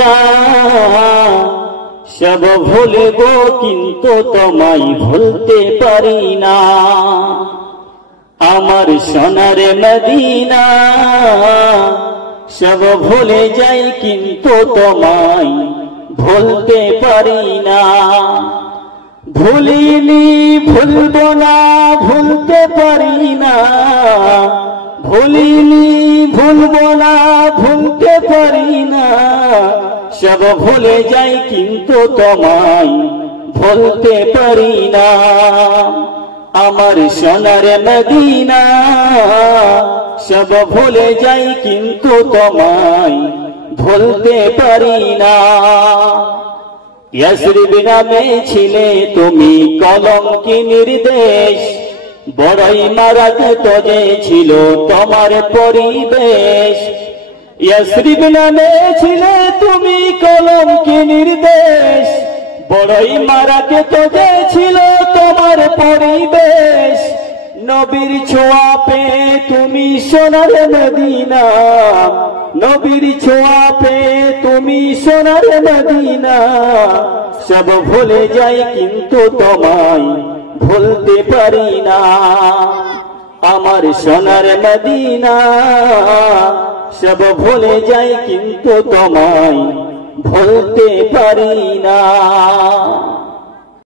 না সব ভুলব কিন্তু তোমায় ভুলতে পারি না। আমার সোনার মদিনা সব ভুলে যাই কিন্তু তোমায় ভুলতে পারি না। ভুলিনি ভুলব না ভুলতে পারি না, ভুলিনি ভুলব না ভুলতে পারি না। সব ভুলে যাই কিন্তু তোমায় ভুলতে পারি না। আমার সোনার মদিনা সব ভুলে যাই কিন্তু তোমায় ভুলতে পারি না। ইয়াসরিব নামে ছিলে তুমি কলঙ্কি নির্দেশ, বড়ই মারাত্মক ছিল তোমার পরিবেশ। ইয়াসরিব নামে ছিলে তুমি কলঙ্কি নির্দেশ, বড়ই মারাত্মক ছিল তোমার পরিবেশ। নবীর ছোঁয়া পেয়ে তুমি সোনার মদিনা, নবীর ছোঁয়া পেয়ে তুমি সোনার মদিনা। সব ভুলে যাই কিন্তু তোমায় ভুলতে পারি না। আমার সোনার মদিনা সব ভুলে যাই কিন্তু তোমায় ভুলতে পারি না।